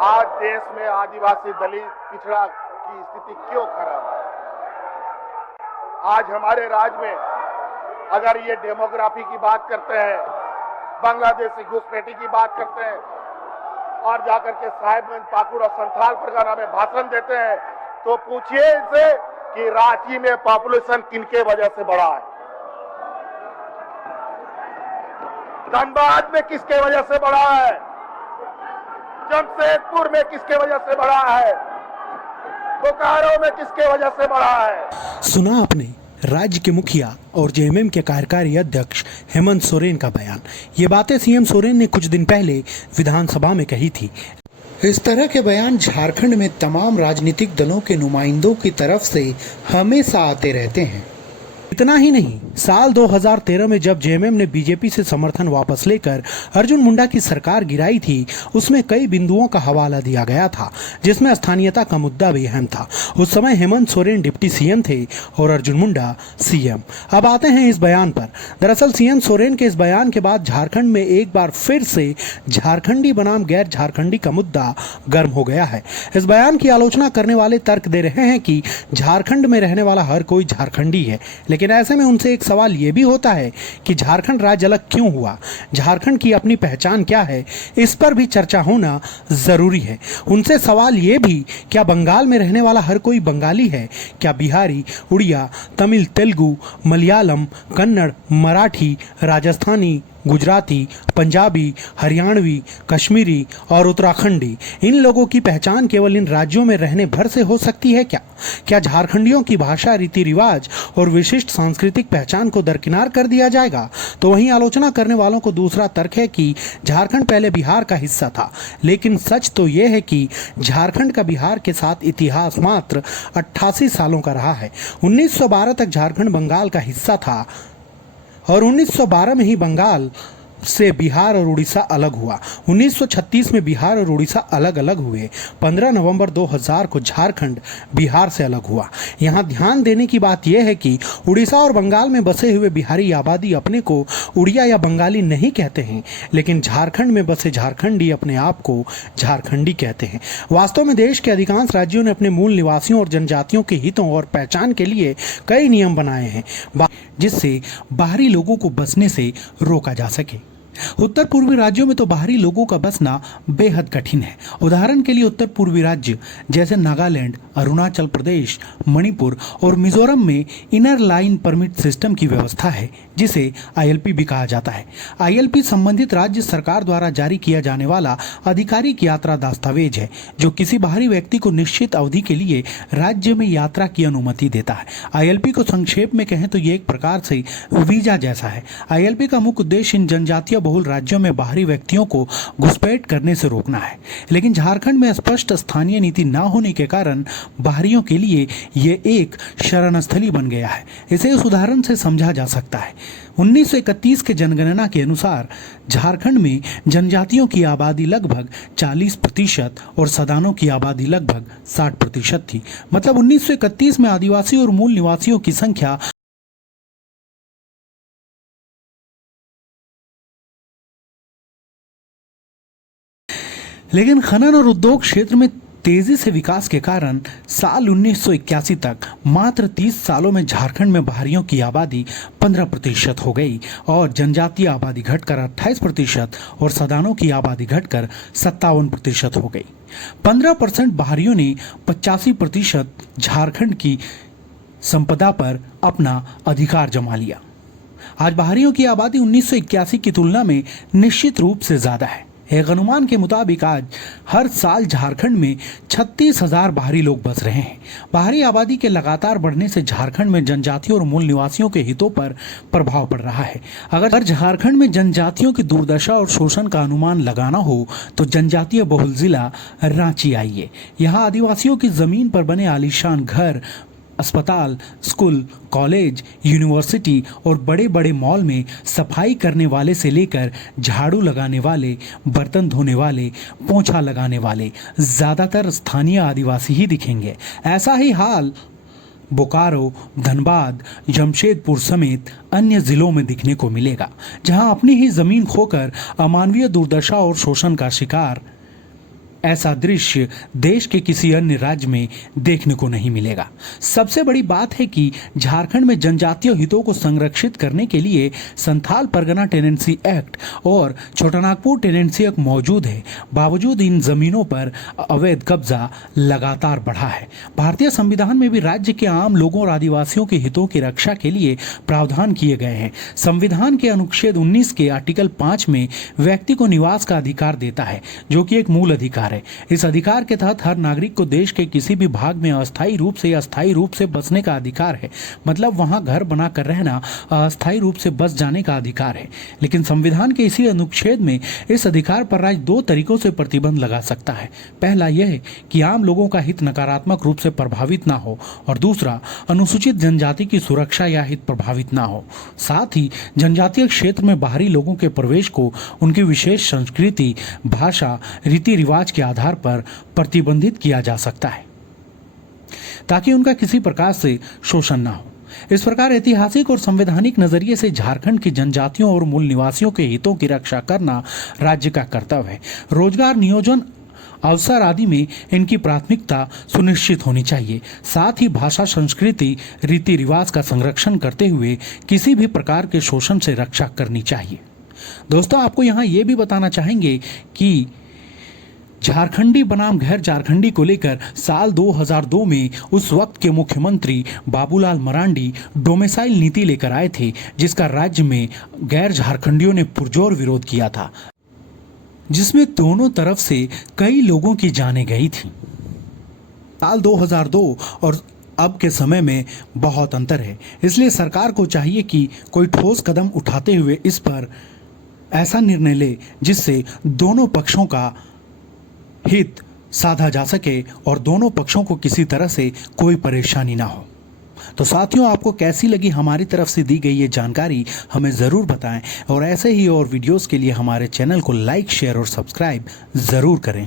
आज देश में आदिवासी दलित पिछड़ा की स्थिति क्यों खराब है? आज हमारे राज्य में अगर ये डेमोग्राफी की बात करते हैं, बांग्लादेश से घुसपैठी की बात करते हैं और जाकर के साहिबगंज, पाकुड़ और संथाल परगना में भाषण देते हैं, तो पूछिए इनसे कि रांची में पॉपुलेशन किनके वजह से बढ़ा है, धनबाद में किसके वजह से बढ़ा है, जमशेदपुर में किसके वजह से बढ़ा है, बोकारो में किसके वजह से बढ़ा है। सुना आपने राज्य के मुखिया और जेएमएम के कार्यकारी अध्यक्ष हेमंत सोरेन का बयान। ये बातें सीएम सोरेन ने कुछ दिन पहले विधानसभा में कही थी। इस तरह के बयान झारखंड में तमाम राजनीतिक दलों के नुमाइंदों की तरफ से हमेशा आते रहते हैं। इतना ही नहीं, साल 2013 में जब जेएमएम ने बीजेपी से समर्थन वापस लेकर अर्जुन मुंडा की सरकार गिराई थी, उसमें कई बिंदुओं का हवाला दिया गया था, जिसमें स्थानीयता का मुद्दा भी अहम था। उस समय हेमंत सोरेन डिप्टी सीएम थे और अर्जुन मुंडा सीएम। अब आते हैं इस बयान पर। दरअसल सीएम सोरेन के इस बयान के बाद झारखंड में एक बार फिर से झारखंडी बनाम गैर झारखंडी का मुद्दा गर्म हो गया है। इस बयान की आलोचना करने वाले तर्क दे रहे हैं कि झारखंड में रहने वाला हर कोई झारखंडी है, लेकिन ऐसे में उनसे एक सवाल यह भी होता है कि झारखंड राज्य अलग क्यों हुआ, झारखंड की अपनी पहचान क्या है, इस पर भी चर्चा होना जरूरी है। उनसे सवाल यह भी, क्या बंगाल में रहने वाला हर कोई बंगाली है? क्या बिहारी, उड़िया, तमिल, तेलुगु, मलयालम, कन्नड़, मराठी, राजस्थानी, गुजराती, पंजाबी, हरियाणवी, कश्मीरी और उत्तराखंडी, इन लोगों की पहचान केवल इन राज्यों में रहने भर से हो सकती है क्या? क्या झारखंडियों की भाषा, रीति रिवाज और विशिष्ट सांस्कृतिक पहचान को दरकिनार कर दिया जाएगा? तो वहीं आलोचना करने वालों को दूसरा तर्क है कि झारखंड पहले बिहार का हिस्सा था, लेकिन सच तो यह है कि झारखंड का बिहार के साथ इतिहास मात्र 88 सालों का रहा है। 1912 तक झारखंड बंगाल का हिस्सा था और 1912 में ही बंगाल से बिहार और उड़ीसा अलग हुआ। 1936 में बिहार और उड़ीसा अलग अलग हुए। 15 नवंबर 2000 को झारखंड बिहार से अलग हुआ। यहाँ ध्यान देने की बात यह है कि उड़ीसा और बंगाल में बसे हुए बिहारी आबादी अपने को उड़िया या बंगाली नहीं कहते हैं, लेकिन झारखंड में बसे झारखंडी अपने आप को झारखंडी कहते हैं। वास्तव में देश के अधिकांश राज्यों ने अपने मूल निवासियों और जनजातियों के हितों और पहचान के लिए कई नियम बनाए हैं, जिससे बाहरी लोगों को बसने से रोका जा सके। उत्तर पूर्वी राज्यों में तो बाहरी लोगों का बसना बेहद कठिन है। उदाहरण के लिए उत्तर पूर्वी राज्य जैसे नागालैंड, अरुणाचल प्रदेश, मणिपुर और मिजोरम में इनर लाइन परमिट सिस्टम की व्यवस्था है, जिसे आईएलपी भी कहा जाता है। आईएलपी संबंधित राज्य सरकार द्वारा जारी किया जाने वाला आधिकारिक यात्रा दस्तावेज है, जो किसी बाहरी व्यक्ति को निश्चित अवधि के लिए राज्य में यात्रा की अनुमति देता है। आईएलपी को संक्षेप में कहें तो ये एक प्रकार से वीजा जैसा है। आईएलपी का मुख्य उद्देश्य इन जनजातीय बहुल राज्यों में बाहरी व्यक्तियों को घुसपैठ करने से रोकना है, लेकिन झारखंड में स्पष्ट स्थानीय नीति न होने के कारण बाहरियों के लिए ये एक शरणस्थली बन गया है। इसे इस उदाहरण से समझा जा सकता है। 1931 के जनगणना के अनुसार झारखंड में जनजातियों की आबादी लगभग 40% और सदानों की आबादी लगभग 60% थी। मतलब 1931 में आदिवासी और मूल निवासियों की संख्या लेकिन खनन और उद्योग क्षेत्र में तेजी से विकास के कारण साल 1981 तक मात्र 30 सालों में झारखंड में बाहरियों की आबादी 15% हो गई और जनजातीय आबादी घटकर 28% और सदानों की आबादी घटकर 57% हो गई। 15% बाहरियों ने 85% झारखंड की संपदा पर अपना अधिकार जमा लिया। आज बाहरियों की आबादी 1981 की तुलना में निश्चित रूप से ज्यादा है। एक अनुमान के मुताबिक आज हर साल झारखंड में 36,000 बाहरी लोग बस रहे हैं। बाहरी आबादी के लगातार बढ़ने से झारखंड में जनजातियों और मूल निवासियों के हितों पर प्रभाव पड़ रहा है। अगर झारखंड में जनजातियों की दुर्दशा और शोषण का अनुमान लगाना हो तो जनजातीय बहुल जिला रांची आइए। यहाँ आदिवासियों की जमीन पर बने आलीशान घर, अस्पताल, स्कूल, कॉलेज, यूनिवर्सिटी और बड़े बड़े मॉल में सफाई करने वाले से लेकर झाड़ू लगाने वाले, बर्तन धोने वाले, पोंछा लगाने वाले ज़्यादातर स्थानीय आदिवासी ही दिखेंगे। ऐसा ही हाल बोकारो, धनबाद, जमशेदपुर समेत अन्य जिलों में दिखने को मिलेगा, जहां अपनी ही जमीन खोकर अमानवीय दुर्दशा और शोषण का शिकार ऐसा दृश्य देश के किसी अन्य राज्य में देखने को नहीं मिलेगा। सबसे बड़ी बात है कि झारखंड में जनजातीय हितों को संरक्षित करने के लिए संथाल परगना टेनेंसी एक्ट और छोटानागपुर टेनेंसी एक्ट मौजूद है। बावजूद इन जमीनों पर अवैध कब्जा लगातार बढ़ा है। भारतीय संविधान में भी राज्य के आम लोगों और आदिवासियों के हितों की रक्षा के लिए प्रावधान किए गए हैं। संविधान के अनुच्छेद 19 के आर्टिकल 5 में व्यक्ति को निवास का अधिकार देता है, जो कि एक मूल अधिकार है। इस अधिकार के तहत हर नागरिक को देश के किसी भी भाग में अस्थायी रूप से या अस्थायी रूप से बसने का अधिकार है। मतलब वहां घर बनाकर रहना, अस्थायी रूप से बस जाने का अधिकार है। लेकिन संविधान के इसी अनुच्छेद में इस अधिकार पर राज्य दो तरीकों से प्रतिबंध लगा सकता है। पहला यह कि आम लोगों का हित नकारात्मक रूप से प्रभावित ना हो, और दूसरा अनुसूचित जनजाति की सुरक्षा या हित प्रभावित ना हो। साथ ही जनजातीय क्षेत्र में बाहरी लोगों के प्रवेश को उनकी विशेष संस्कृति, भाषा, रीति रिवाज के आधार पर प्रतिबंधित किया जा सकता है, ताकि उनका किसी प्रकार से शोषण ना हो। इस प्रकार ऐतिहासिक और संवैधानिक नजरिए से झारखंड की जनजातियों और मूल निवासियों के हितों की रक्षा करना राज्य का कर्तव्य है। रोजगार, नियोजन, अवसर आदि में इनकी प्राथमिकता सुनिश्चित होनी चाहिए। साथ ही भाषा, संस्कृति, रीति रिवाज का संरक्षण करते हुए किसी भी प्रकार के शोषण से रक्षा करनी चाहिए। दोस्तों, आपको यहाँ ये भी बताना चाहेंगे कि झारखंडी बनाम गैर झारखंडी को लेकर साल 2002 में उस वक्त के मुख्यमंत्री बाबूलाल मरांडी डोमिसाइल नीति लेकर आए थे, जिसका राज्य में गैर झारखंडियों ने पुरजोर विरोध किया था, जिसमें दोनों तरफ से कई लोगों की जानें गई थी। साल 2002 और अब के समय में बहुत अंतर है, इसलिए सरकार को चाहिए कि कोई ठोस कदम उठाते हुए इस पर ऐसा निर्णय ले जिससे दोनों पक्षों का हित साधा जा सके और दोनों पक्षों को किसी तरह से कोई परेशानी ना हो। तो साथियों, आपको कैसी लगी हमारी तरफ से दी गई ये जानकारी, हमें ज़रूर बताएं, और ऐसे ही और वीडियोस के लिए हमारे चैनल को लाइक, शेयर और सब्सक्राइब ज़रूर करें।